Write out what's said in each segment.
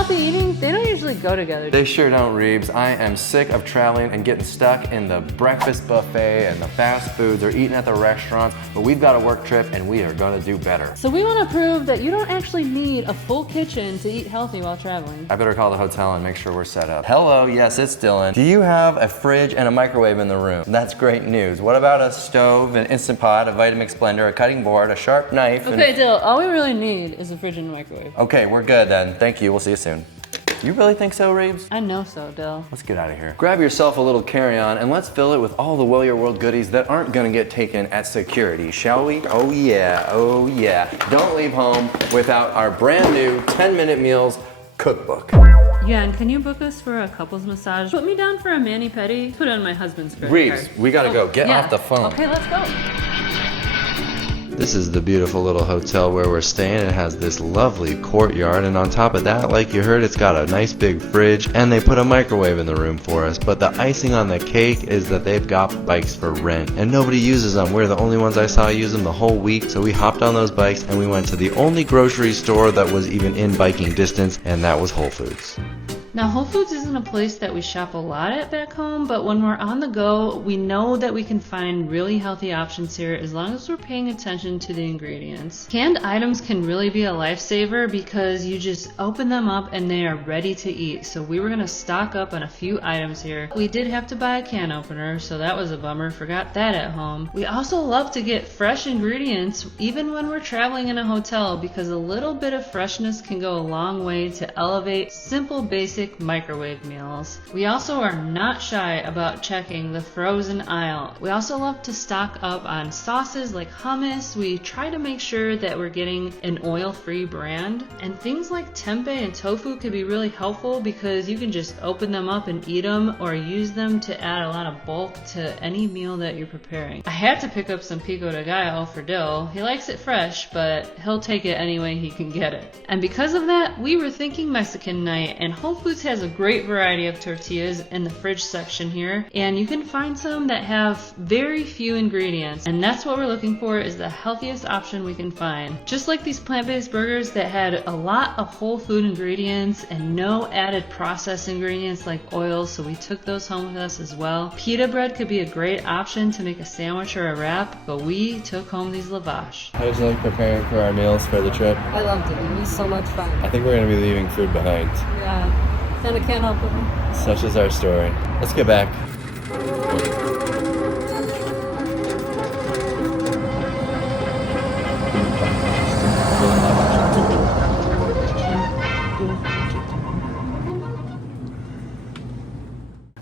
healthy eating, they don't usually go together. They sure don't, Reeves. I am sick of traveling and getting stuck in the breakfast buffet and the fast foods or eating at the restaurants, but we've got a work trip and we are gonna do better. So we want to prove that you don't actually need a full kitchen to eat healthy while traveling. I better call the hotel and make sure we're set up. Hello, yes, it's Dylan. Do you have a fridge and a microwave in the room? That's great news. What about a stove, an Instant Pot, a Vitamix blender, a cutting board, a sharp knife? Okay, Dill, all we really need is a fridge and a microwave. Okay, we're good then. Thank you, we'll see you soon. You really think so, Reeves? I know so, Dill. Let's get out of here. Grab yourself a little carry-on and let's fill it with all the Well Your World goodies that aren't gonna get taken at security, shall we? Oh yeah, oh yeah. Don't leave home without our brand new 10-minute meals cookbook. Yeah, and can you book us for a couples massage? Put me down for a mani-pedi. Put on my husband's credit Reeves, card. we gotta go. Get Yeah. off the phone. Okay, let's go. This is the beautiful little hotel where we're staying. It has this lovely courtyard, and on top of that, like you heard, it's got a nice big fridge, and they put a microwave in the room for us. But the icing on the cake is that they've got bikes for rent, and nobody uses them. We're the only ones I saw use them the whole week, so we hopped on those bikes and we went to the only grocery store that was even in biking distance, and that was Whole Foods. Now, Whole Foods isn't a place that we shop a lot at back home, but when we're on the go, we know that we can find really healthy options here as long as we're paying attention to the ingredients. Canned items can really be a lifesaver because you just open them up and they are ready to eat. So we were going to stock up on a few items here. We did have to buy a can opener, so that was a bummer. Forgot that at home. We also love to get fresh ingredients even when we're traveling in a hotel because a little bit of freshness can go a long way to elevate simple, basic microwave meals. We also are not shy about checking the frozen aisle. We also love to stock up on sauces like hummus. We try to make sure that we're getting an oil-free brand. And things like tempeh and tofu could be really helpful because you can just open them up and eat them or use them to add a lot of bulk to any meal that you're preparing. I had to pick up some pico de gallo for Dill. He likes it fresh, but he'll take it any way he can get it. And because of that, we were thinking Mexican night, and Whole Foods has a great variety of tortillas in the fridge section here, and you can find some that have very few ingredients, and that's what we're looking for, is the healthiest option we can find. Just like these plant-based burgers that had a lot of whole food ingredients and no added processed ingredients like oils, so we took those home with us as well. Pita bread could be a great option to make a sandwich or a wrap, but we took home these lavash. How did you like preparing for our meals for the trip? I loved it. It was so much fun. I think we're gonna be leaving food behind. Yeah. And I can't help it. Such is our story. Let's get back.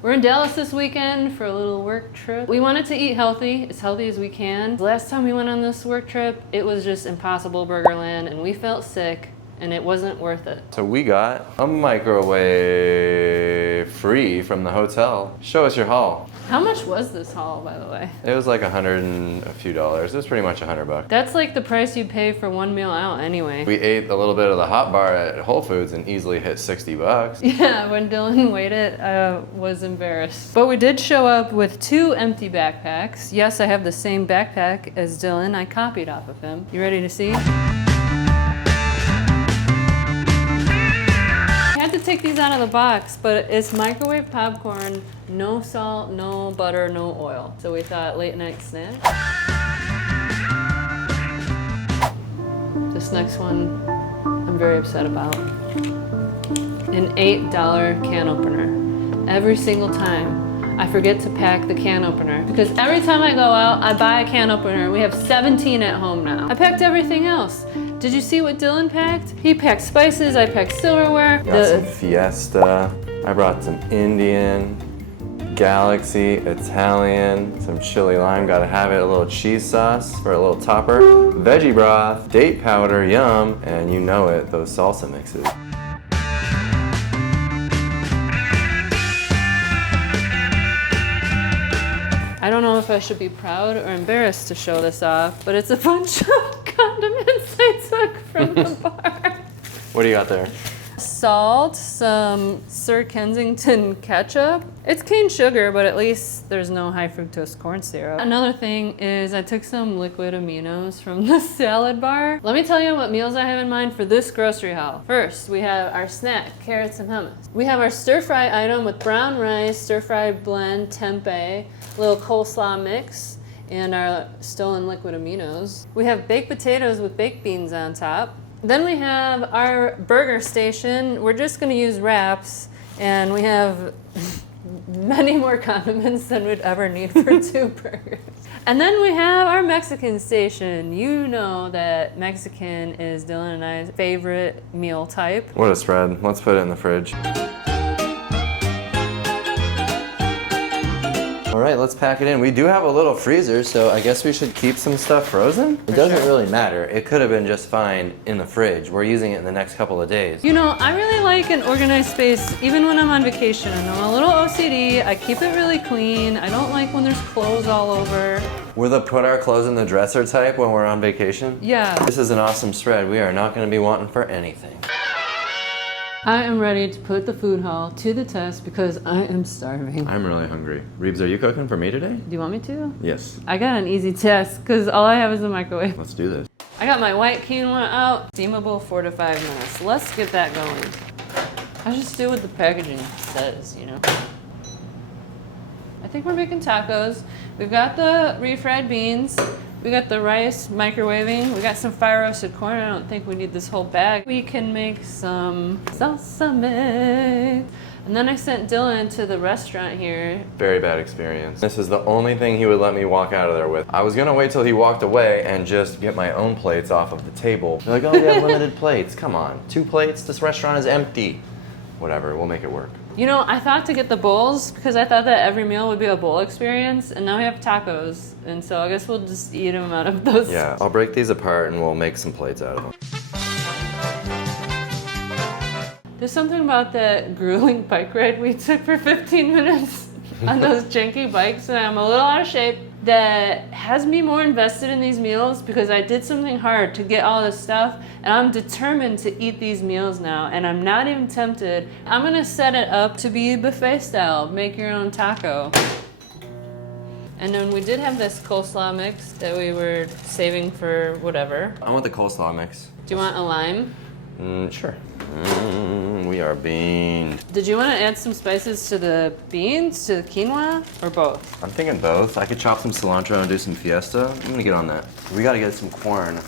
We're in Dallas this weekend for a little work trip. We wanted to eat healthy, as healthy as we can. The last time we went on this work trip, it was just impossible burgerland, and we felt sick, and it wasn't worth it. So we got a microwave free from the hotel. Show us your haul. How much was this haul, by the way? It was like $100 and a few dollars. It was pretty much $100. That's like the price you'd pay for one meal out anyway. We ate a little bit of the hot bar at Whole Foods and easily hit $60. Yeah, when Dylan weighed it, I was embarrassed. But we did show up with 2 empty backpacks. Yes, I have the same backpack as Dylan. I copied off of him. You ready to see? I had to take these out of the box, but it's microwave popcorn, no salt, no butter, no oil. So we thought late night snack. This next one I'm very upset about. An $8 can opener. Every single time I forget to pack the can opener because every time I go out, I buy a can opener. We have 17 at home now. I packed everything else. Did you see what Dylan packed? He packed spices, I packed silverware. Got some Fiesta. I brought some Indian, Galaxy, Italian, some chili lime, gotta have it, a little cheese sauce for a little topper, veggie broth, date powder, yum, and you know it, those salsa mixes. I don't know if I should be proud or embarrassed to show this off, but it's a bunch of condiments I took from the bar. What do you got there? salt, some Sir Kensington ketchup. It's cane sugar, but at least there's no high fructose corn syrup. Another thing is I took some liquid aminos from the salad bar. Let me tell you what meals I have in mind for this grocery haul. First, we have our snack, carrots and hummus. We have our stir-fry item with brown rice, stir-fry blend, tempeh, little coleslaw mix, and our stolen liquid aminos. We have baked potatoes with baked beans on top. Then we have our burger station. We're just gonna use wraps, and we have many more condiments than we'd ever need for 2 burgers. And then we have our Mexican station. You know that Mexican is Dylan and I's favorite meal type. What a spread. Let's put it in the fridge. All right, let's pack it in. We do have a little freezer, so I guess we should keep some stuff frozen. It doesn't really matter. It could have been just fine in the fridge. We're using it in the next couple of days. You know, I really like an organized space even when I'm on vacation. I'm a little OCD. I keep it really clean. I don't like when there's clothes all over. We're the put our clothes in the dresser type when we're on vacation? Yeah. This is an awesome spread. We are not going to be wanting for anything. I am ready to put the food haul to the test because I am starving. I'm really hungry. Reebs, are you cooking for me today? Do you want me to? Yes. I got an easy test because all I have is a microwave. Let's do this. I got my white quinoa out, steamable 4 to 5 minutes. Let's get that going. I just do what the packaging says, you know. I think we're making tacos. We've got the refried beans. We got the rice microwaving. We got some fire roasted corn. I don't think we need this whole bag. We can make some salsa mix. And then I sent Dylan to the restaurant here. Very bad experience. This is the only thing he would let me walk out of there with. I was gonna wait till he walked away and just get my own plates off of the table. They're like, oh, we have limited plates. Come on, 2 plates? This restaurant is empty. Whatever, we'll make it work. You know, I thought to get the bowls because I thought that every meal would be a bowl experience, and now we have tacos, and so I guess we'll just eat them out of those. Yeah, I'll break these apart and we'll make some plates out of them. There's something about that grueling bike ride we took for 15 minutes on those janky bikes, and I'm a little out of shape, that has me more invested in these meals because I did something hard to get all this stuff, and I'm determined to eat these meals now, and I'm not even tempted. I'm gonna set it up to be buffet style, make your own taco. And then we did have this coleslaw mix that we were saving for whatever. I want the coleslaw mix. Do you want a lime? Sure. We are beaned. Did you want to add some spices to the beans, to the quinoa, or both? I'm thinking both. I could chop some cilantro and do some fiesta. I'm gonna get on that. We gotta get some corn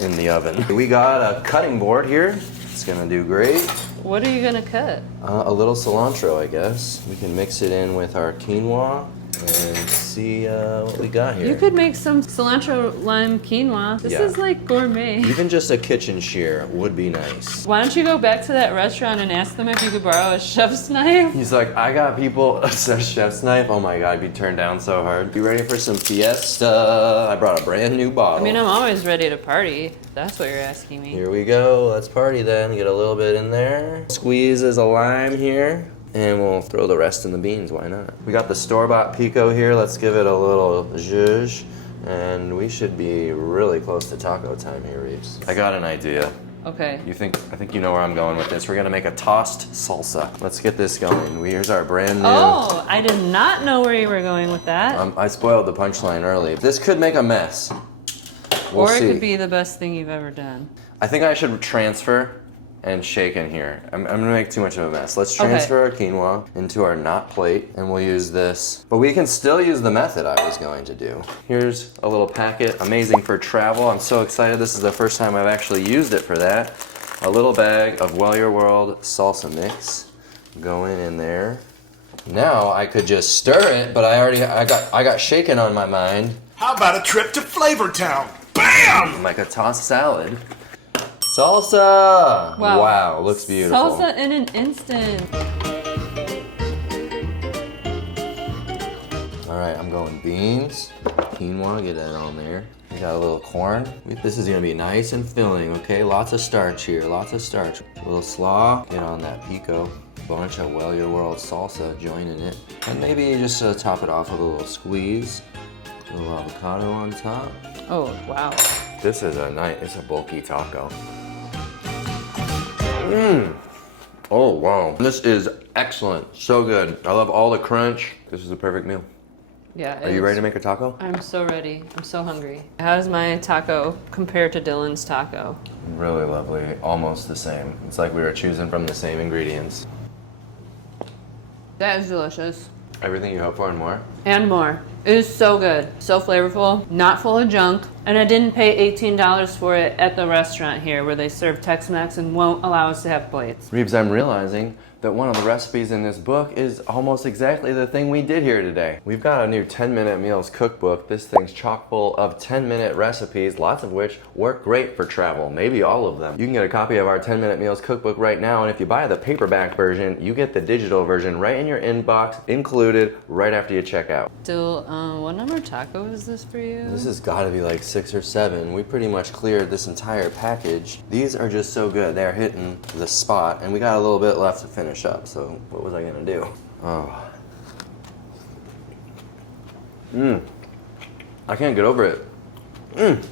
in the oven. We got a cutting board here. It's gonna do great. What are you gonna cut? A little cilantro, I guess. We can mix it in with our quinoa and see what we got here. You could make some cilantro lime quinoa. This is like gourmet. Even just a kitchen shear would be nice. Why don't you go back to that restaurant and ask them if you could borrow a chef's knife? He's like, I got people a chef's knife. Oh my God, I'd be turned down so hard. You ready for some fiesta? I brought a brand new bottle. I mean, I'm always ready to party. If that's what you're asking me. Here we go. Let's party then. Get a little bit in there. Squeezes a lime here. And we'll throw the rest in the beans, why not? We got the store-bought pico here. Let's give it a little zhuzh. And we should be really close to taco time here, Reeves. I got an idea. Okay. I think you know where I'm going with this. We're gonna make a tossed salsa. Let's get this going. Here's our brand new. Oh, I did not know where you were going with that. I spoiled the punchline early. This could make a mess. We'll or it see. could be the best thing you've ever done. I think I should transfer and shake in here. I'm gonna make too much of a mess. Let's transfer our quinoa into our knot plate and we'll use this. But we can still use the method I was going to do. Here's a little packet, amazing for travel. I'm so excited. This is the first time I've actually used it for that. A little bag of Well Your World salsa mix going in there. Now I could just stir it, but I got shaken on my mind. How about a trip to Flavortown? Bam! Like a tossed salad. Salsa! Wow. Wow, looks beautiful. Salsa in an instant. All right, I'm going beans, quinoa, get that on there. We got a little corn. This is gonna be nice and filling, okay? Lots of starch here, lots of starch. A little slaw, get on that pico. Bunch of Well Your World salsa joining it. And maybe just top it off with a little squeeze. A little avocado on top. Oh, wow. This is it's a bulky taco. Oh, wow. This is excellent. So good. I love all the crunch. This is a perfect meal. Yeah. Are you ready to make a taco? I'm so ready. I'm so hungry. How does my taco compare to Dylan's taco? Really lovely. Almost the same. It's like we were choosing from the same ingredients. That is delicious. Everything you hope for and more? And more. It is so good. So flavorful, not full of junk. And I didn't pay $18 for it at the restaurant here where they serve Tex-Mex and won't allow us to have plates. Reeves, I'm realizing that one of the recipes in this book is almost exactly the thing we did here today. We've got a new 10-minute meals cookbook. This thing's chock full of 10-minute recipes, lots of which work great for travel, maybe all of them. You can get a copy of our 10-minute meals cookbook right now, and if you buy the paperback version, you get the digital version right in your inbox, included right after you check out. Still, what number taco is this for you? This has got to be like 6 or 7. We pretty much cleared this entire package. These are just so good. They're hitting the spot, and we got a little bit left to finish up, so what was I gonna do? Oh. I can't get over it.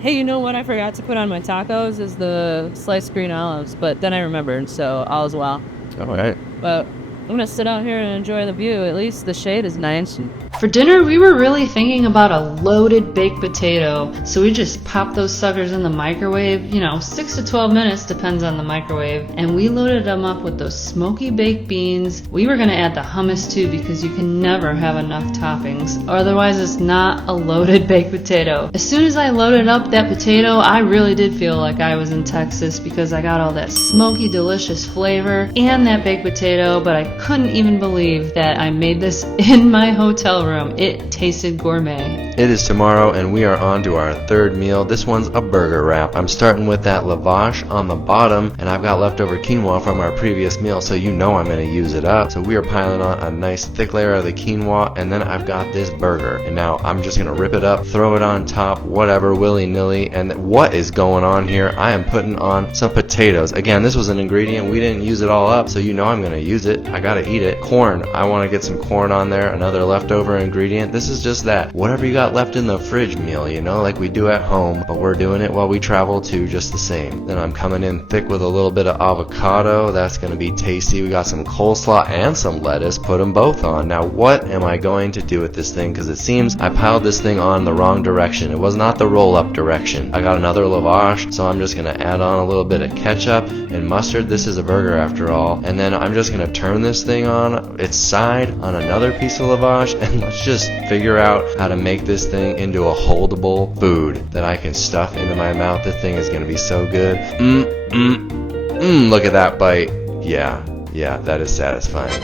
Hey, you know what I forgot to put on my tacos is the sliced green olives, but then I remembered, so all is well. All right. But I'm gonna sit out here and enjoy the view. At least the shade is nice. For dinner, we were really thinking about a loaded baked potato, so we just popped those suckers in the microwave, 6 to 12 minutes, depends on the microwave, and we loaded them up with those smoky baked beans. We were gonna add the hummus too because you can never have enough toppings, otherwise it's not a loaded baked potato. As soon as I loaded up that potato, I really did feel like I was in Texas because I got all that smoky, delicious flavor and that baked potato, but I couldn't even believe that I made this in my hotel room. It tasted gourmet. It is tomorrow and we are on to our third meal. This one's a burger wrap. I'm starting with that lavash on the bottom, and I've got leftover quinoa from our previous meal, so you know I'm going to use it up. So we are piling on a nice thick layer of the quinoa, and then I've got this burger. And now I'm just going to rip it up, throw it on top, whatever, willy-nilly. And what is going on here? I am putting on some potatoes. Again, this was an ingredient. We didn't use it all up, so you know I'm going to use it. I got to eat it. Corn. I want to get some corn on there, another leftover ingredient. This is just that. Whatever you got left in the fridge meal, like we do at home, but we're doing it while we travel too, just the same. Then I'm coming in thick with a little bit of avocado. That's going to be tasty. We got some coleslaw and some lettuce. Put them both on. Now, what am I going to do with this thing? Because it seems I piled this thing on the wrong direction. It was not the roll-up direction. I got another lavash, so I'm just going to add on a little bit of ketchup and mustard. This is a burger after all. And then I'm just going to turn this thing on its side on another piece of lavash, and let's just figure out how to make this thing into a holdable food that I can stuff into my mouth. This thing is going to be so good. Look at that bite. Yeah, that is satisfying.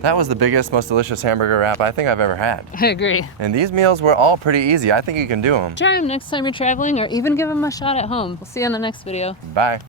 That was the biggest, most delicious hamburger wrap I think I've ever had. I agree. And these meals were all pretty easy. I think you can do them. Try them next time you're traveling, or even give them a shot at home. We'll see you on the next video. Bye.